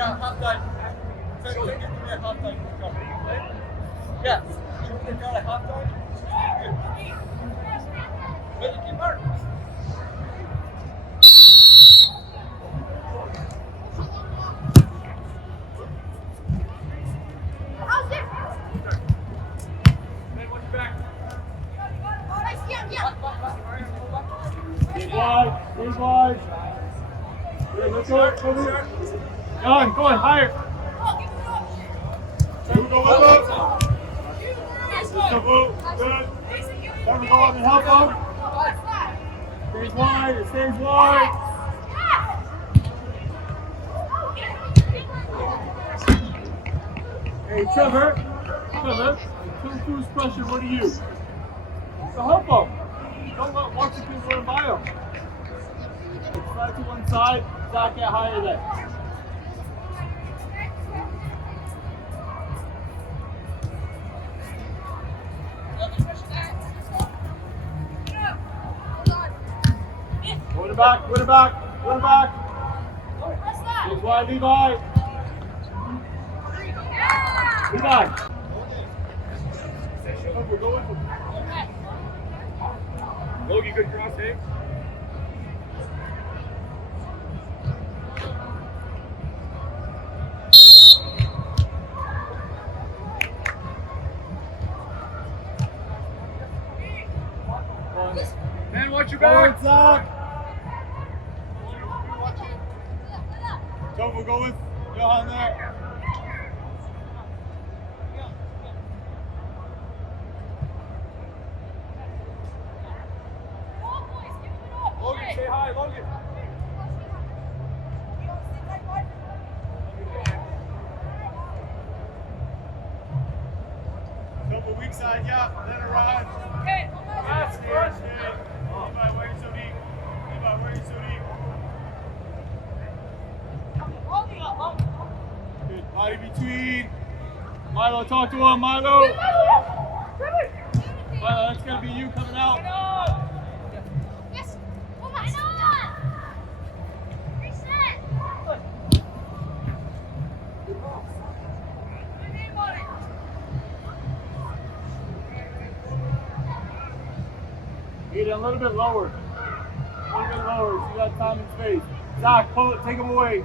Yeah, half time. Take it to me at half time. Yeah. Should we call it half time? Ready, keeper? Stay wide. Yeah, let's go. Go on, higher. There we go, let's go. Good. There we go on the help him. Stays wide, it stays wide. Hey, Trevor, two pressure, what are you? So help him. Don't let Washington run by him. Slide to one side, Zach get higher there. Put it back. Here's wide, Levi. Logie, good cross, hey? Man, watch your back! Zach! Topher, go with Johan there. Logan, say hi, Logan. Topher, weak side, yeah. Let her ride. Yes, yes. Levi, why are you so deep? Good. Body between. Milo, talk to him, Milo. Milo, that's going to be you coming out. Get it a little bit lower. So you got time and space. Zach, pull it, take him away.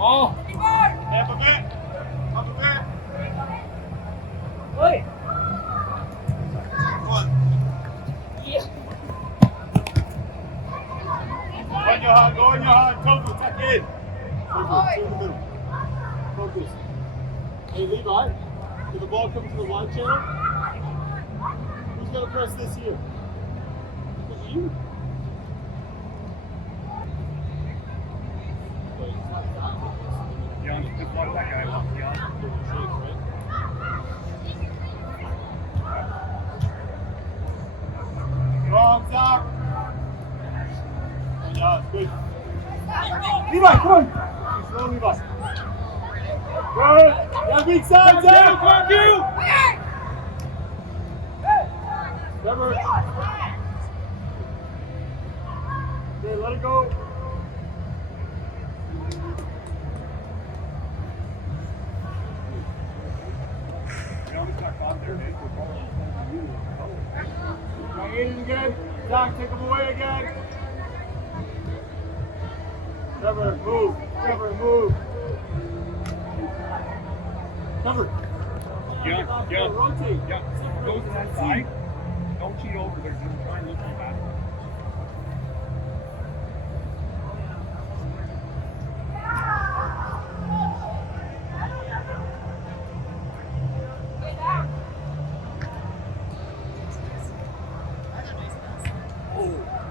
Oh! Up a bit. Wait. Come on. Yeah. Go on your hand. Topher, tuck in. Topher, in the middle. Focus. Hey, Levi, did the ball come to the wide channel? Who's going to press this here? You. Jan, just watch that guy walk, Jan. Wrong, Zach. Yeah, good. Levi, come on. Slow, Levi. Good. Yeah, big side, Zach. Come on, you. Trevor. Okay, let it go. Aiden again. Zach, take him away again. Trevor, move. Trevor. Yeah. Rotate. Yeah. Go to that side. Don't cheat over there. Just try and look for that.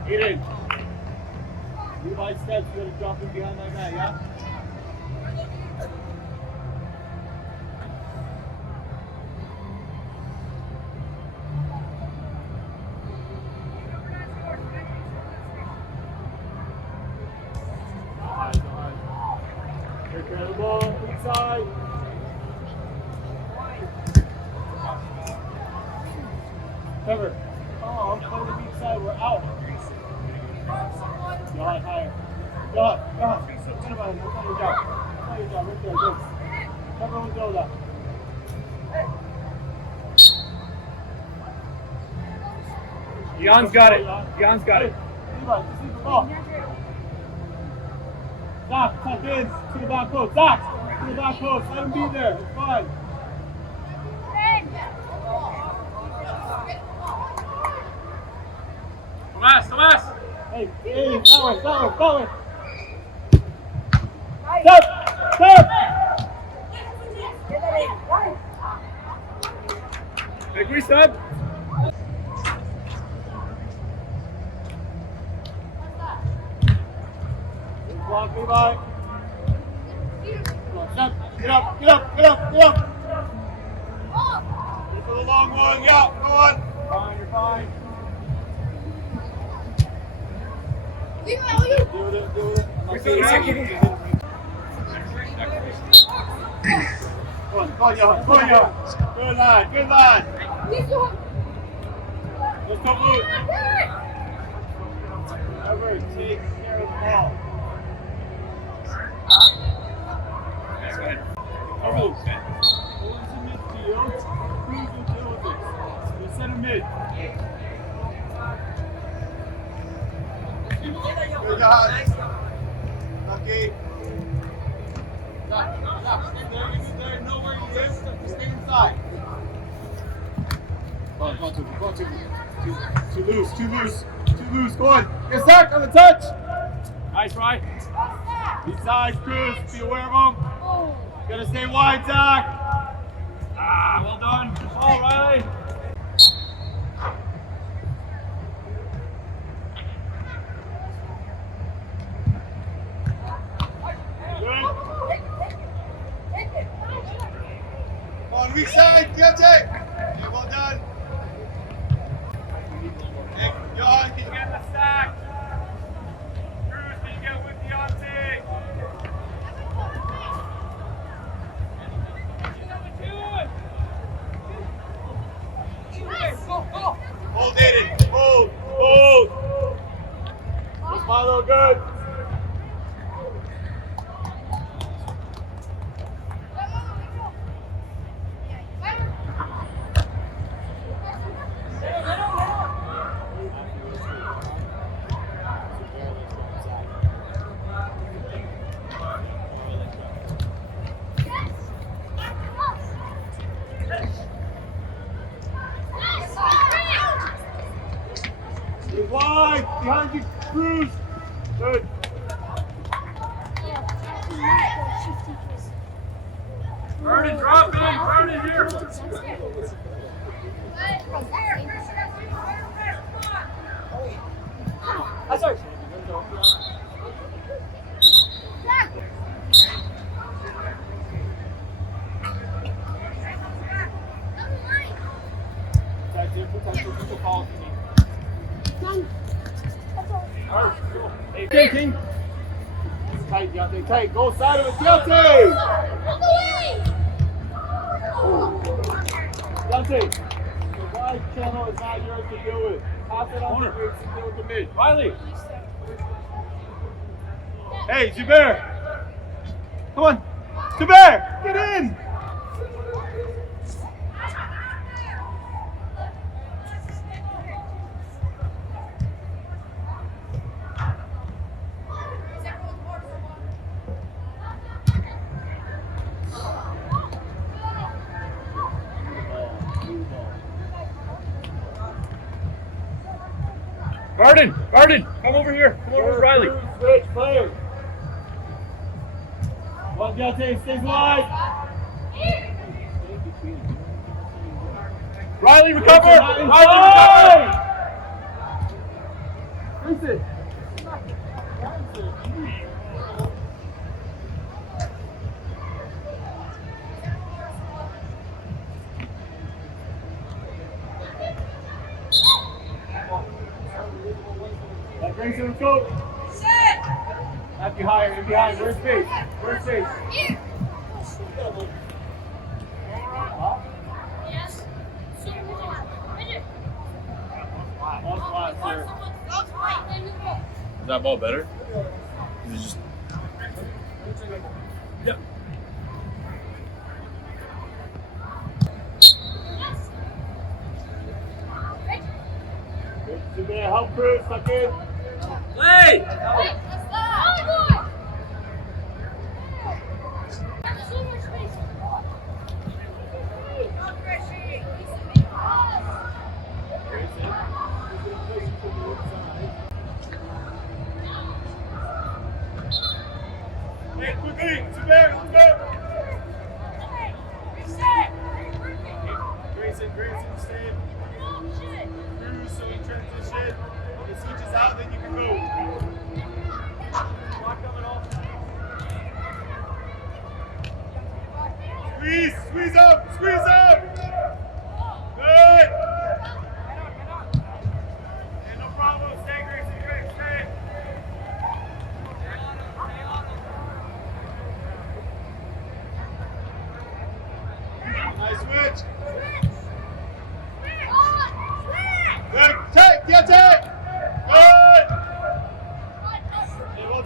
Aiden. Levi steps, you're going to drop him behind that guy, yeah? Take care of the ball, inside. Trevor, Oh, play the weak side. We're out. Johan, higher. Johan. Forget about it. That's not your job. That's not your job. Right there. Good. Cover with Zola. Jan's got it. Jan's got it. Levi, just leave the ball. Zach, tuck in to the back post. Zach, to the back post. Let him be there. It's fine. Tomás. Hey, that way. Step! Big reset. Good block, Levi. Come on, step. Get up. Go for the long one. Yeah, go on. Fine, you're fine. Do it. Come on, Johan. Good lad. Let's go, Blue. Ever take care of the ball. Blue. Pull into midfield. Cruz will deal with it. You center mid. Good job. Lucky. Stay there. Know where you is. Just stay inside. Go on, Too loose. Go on. Get Zach on the touch. Nice, right? These sides, Cruz. Be aware of them. Gotta stay wide, Zach. Well done. All right. On weak side, Deontay. Yeah, well done. Hey, Johan, can you get the sack? Cruz, can you get with Deontay? Hold Aiden. Hold. That's Milo, good. Wide, behind you, Cruz. Good. Vernon, drop in. Vernon here. Sorry. Hey, King. Tight, Deontay, tight. Go side of it, Deontay! Deontay, the wide channel is not yours to deal with. Pass it on the bridge to deal with the mid. Riley. Hey, Jabir! Come on! Jabir! Get in! Garden, come over here. Come over with Riley. Switch players. One Deontay, stays wide. Riley, recover. Riley, Listen. That brings him to coach. Not behind. Where's space? Huh? Is that ball better? Is it just... Yep. Zubair, help Cruz, tuck in. Play! Hey, quickly, Zubair, let's go. Grayson, stay. Cruz, so he transition. When it switches out, then you can go. Not coming off. Squeeze up, squeeze up. Good. Yeah, no problem. Stay, Grayson, stay. Nice switch. Good. Take the attack. Good. Hey, well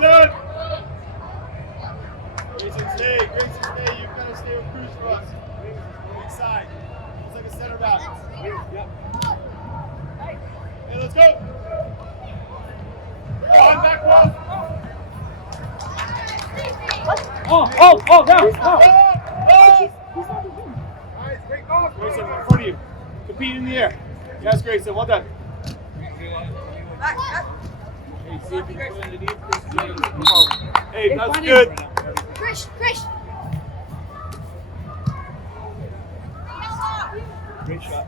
done. Grayson, stay. You've got to stay with Cruz for us. Big side. Looks like a center back. Yep. Hey, let's go. On back one. Grayson, in front of you. Compete in the air. Yes, Grayson, well done. Hey, see if you can go in the deep. Hey, that's good. Krish! Great shot.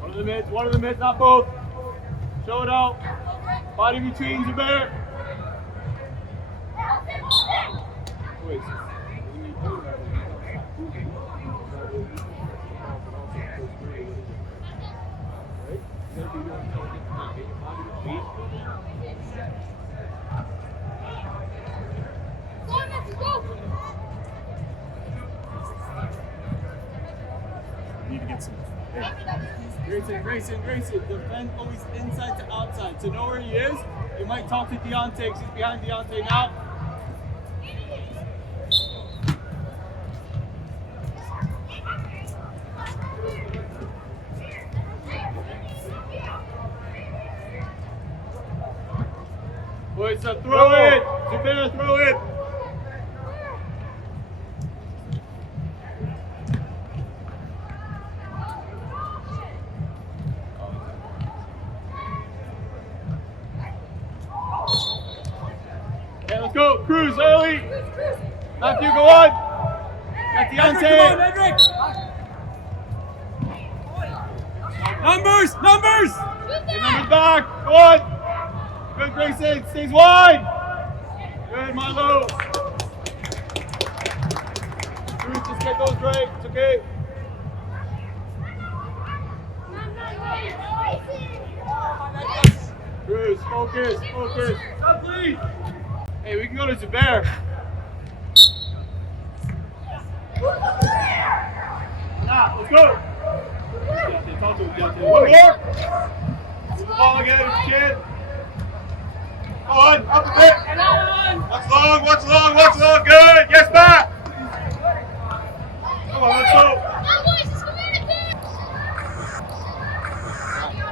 One of the mids, not both. Show it out. Body between Zubair. Need to get some. Grayson. Defend always inside to outside. So know where he is. You might talk to Deontay because he's behind Deontay now. Boys, so throw it. Zubair, throw it. Okay, let's go. Cruz early. Matthew, go on. Got Deontay. Numbers. Get numbers back. Go on. Good, Grayson. Stays wide. Good, Milo. Cruz, just get those right. It's okay. Cruz, focus. Stop, please. Hey, we can go to Zubair. Nah, let's go. One more. Move the ball again, kid. Go on, up a bit. Watch long. Good. Yes, back. Come on, let's go.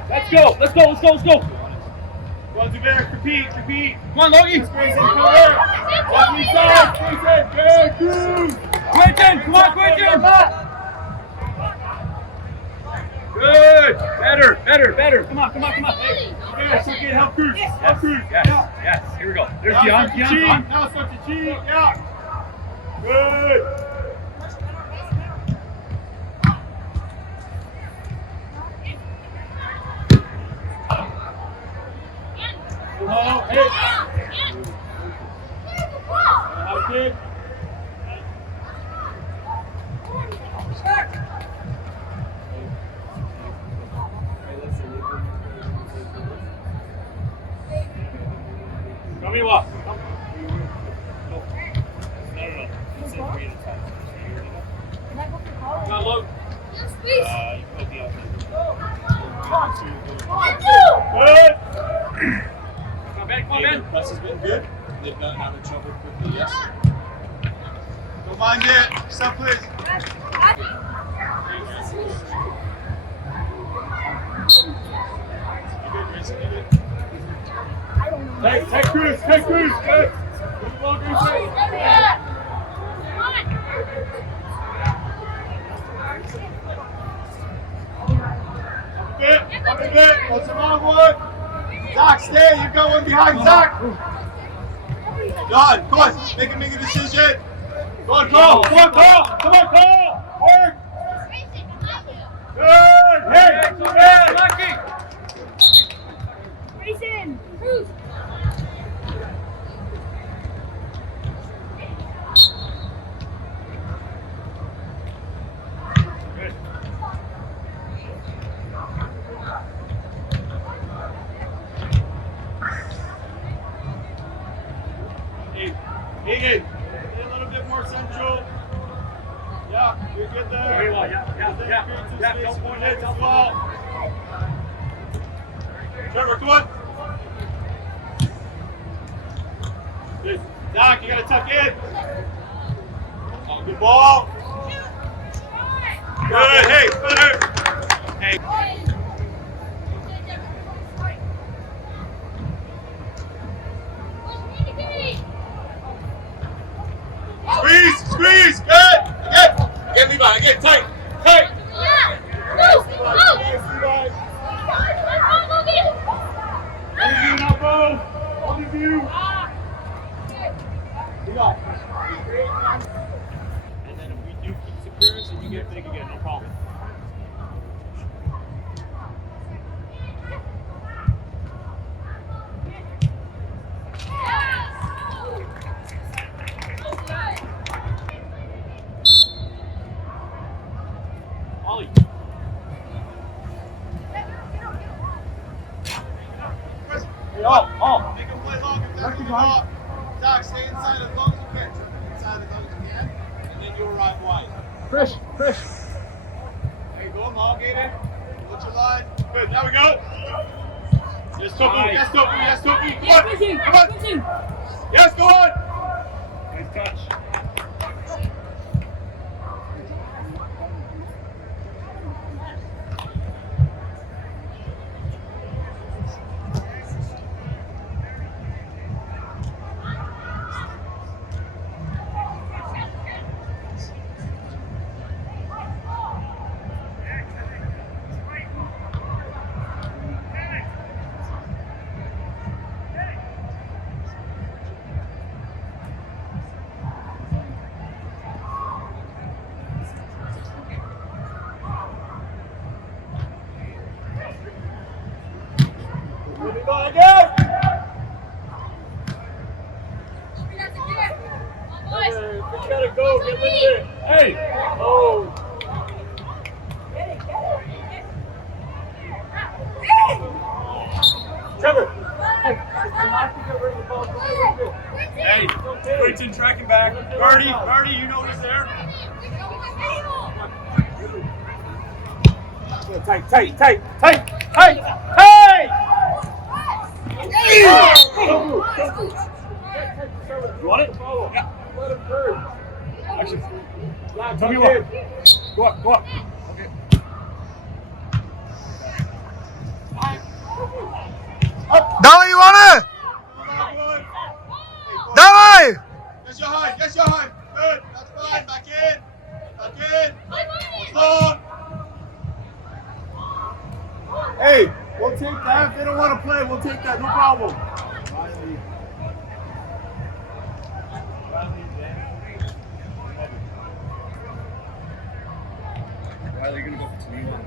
Let's go. Go on, Zubair, compete. Come on, Logie. Grayson, cover. Walk inside, Grayson. Good, Cruz. Quentin, come on, Quentin. Good. Better. Come on. Zubair, so get help Cruz. Help Cruz. Yes. Here we go. There's Deion. Now start to cheat. Yeah. Good. Oh, hey. Out kid. Come here, walk. Can I go for college? Now look. Yes, please. You can go Deion. Good. Come on, Ben. Come on, David, Ben. press has been good. They've gotten out of trouble quickly, yes. Don't mind it. Stop, please. Take Cruz. Take Cruz. Good. Good ball, Cruz. Up a bit. That's the wrong one. Zach, stay. You've got one behind Zach. John, come on. Make a decision. Come on, Cole. Come on, Cole. Come on, Cole. Work. Good. Hey, good. Lucky. Grayson, Cruz. Egan, get a little bit more central. Yeah, you're good there. Very well, yeah. Don't point it as well. Trevor, come on. Good. Zach, you gotta tuck in. Oh, good ball. Good. Hey, better. Hey. Squeeze, good. Again, Levi, again, tight. Yeah. Move. One of you now, both. One of you. Levi. And then if we do keep security, so you get big again, no problem. Ollie. Hey, oh. Make him play long if that's the ball. Zach, stay inside as long as you can. Inside as long as you can. And then you arrive wide. Chris. There you go, elongate it. Put your line. Good, there we go. Yes, Tofu. Nice. Come on. Yes, go on. Nice touch. Go again. We gotta go. Get rid of it. Hey. Oh. Trevor. Hey. Quentin tracking back. Birdie, you know who's there? Tight. Hey! You want it? Yeah. Let him turn. Action. Tell me what. Go up. Okay. Dawaj, Iwane! Dawaj! Yes, Johan. Good. That's fine. Back in. Long. Hey, we'll take that. If they don't want to play, we'll take that. No problem. Riley, you're gonna go for 21.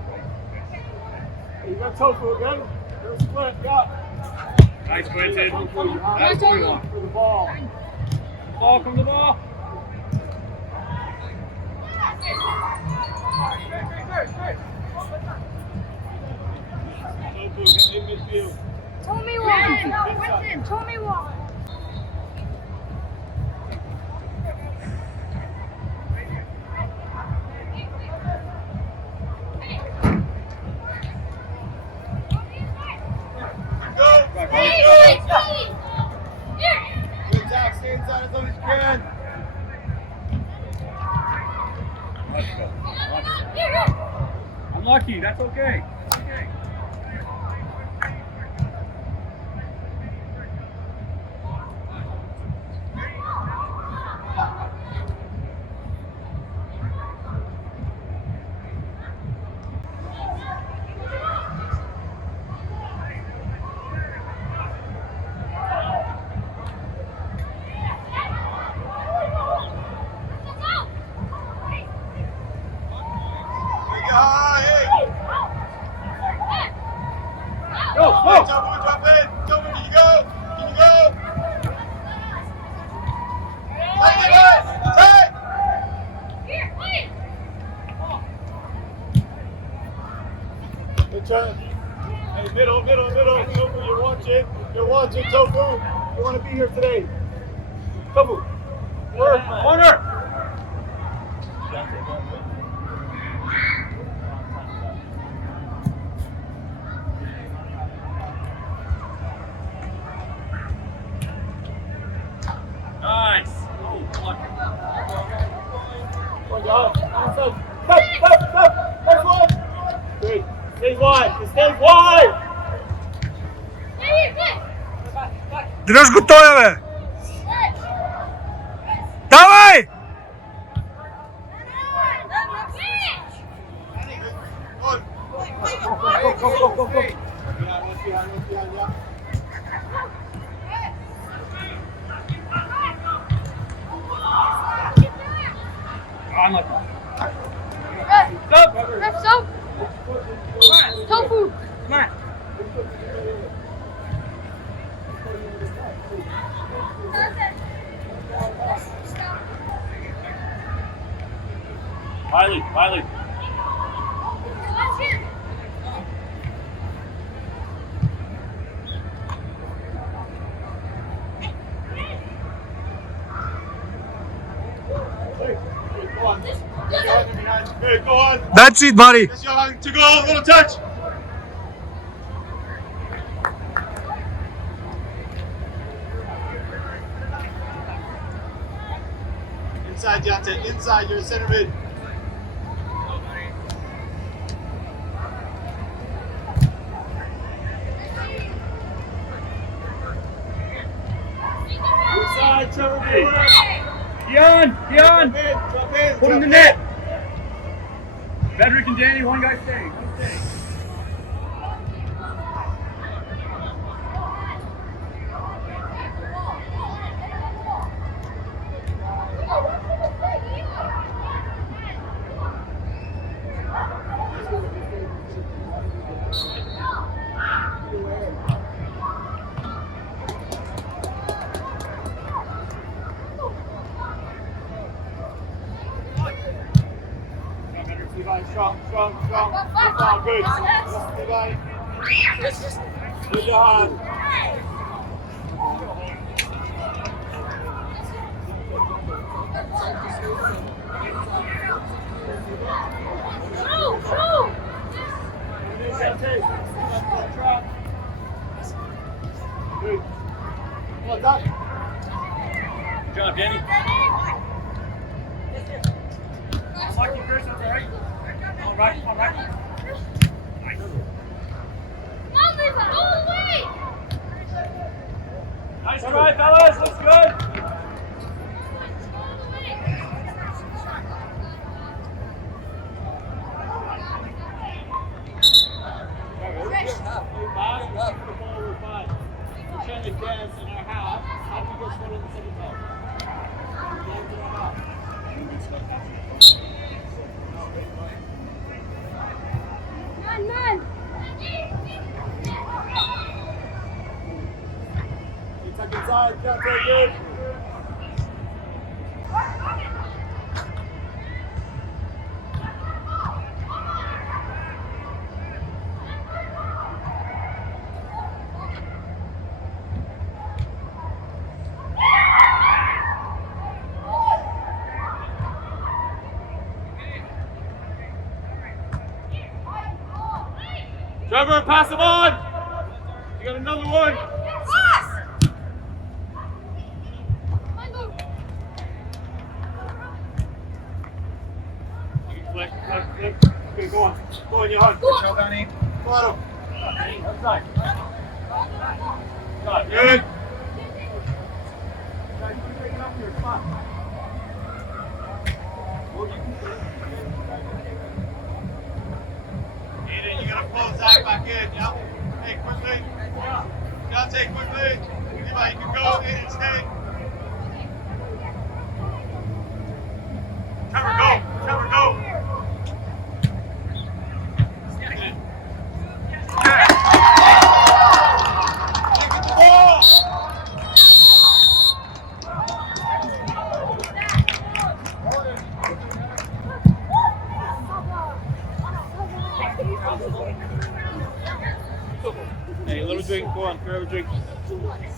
You got Tofu again. There's split. Yeah. Nice, Quentin. That's That's what we want. for the ball. Ball from the ball. Tofu, get in midfield. Tell me what. Tell me what. Let's go. Unlucky. That's okay. That's okay. Go, go! Drop in! Toby, can you go? Can you go? Take it, guys! Take! Good turn. Hey, middle. Tofu, you're watching. Tofu. You want to be here today. Tofu. Corner. Nice. Oh, lucky. Come on, John. Stop. Next one. Good. Stays wide. It stays wide. Drž Gutojeve! Dawaj! Go. Yeah. Unlucky. Stop! Stop! Tofu! Come on. Wiley. Good, go on. That's it, buddy. Yes, Johan, to go, little touch. Inside, Jante, inside, you're center mid. Inside, Trevor, Dion. drop in. Put in the net. Bedrick and Danny, one guy stay. Strong. Good. Good job. Good. Well done. Good job, Danny. Lucky, Chris, that's all right. All right. Nice try, fellas. Looks good. Tuck inside, Jante, good. Trevor, pass him on! You got another one! Flick, flick, flick. Okay, go on. Go on, Johan. Well done, Ian. Bottom. Outside. Good. Eden, you gotta pull Zach back in, yeah? Hey, quickly. Dante, quickly. Levi, you can go. Eden, stay. Trevor, go. Trevor, go. Eden. Get the ball. Hey, little drink, go on, grab a drink.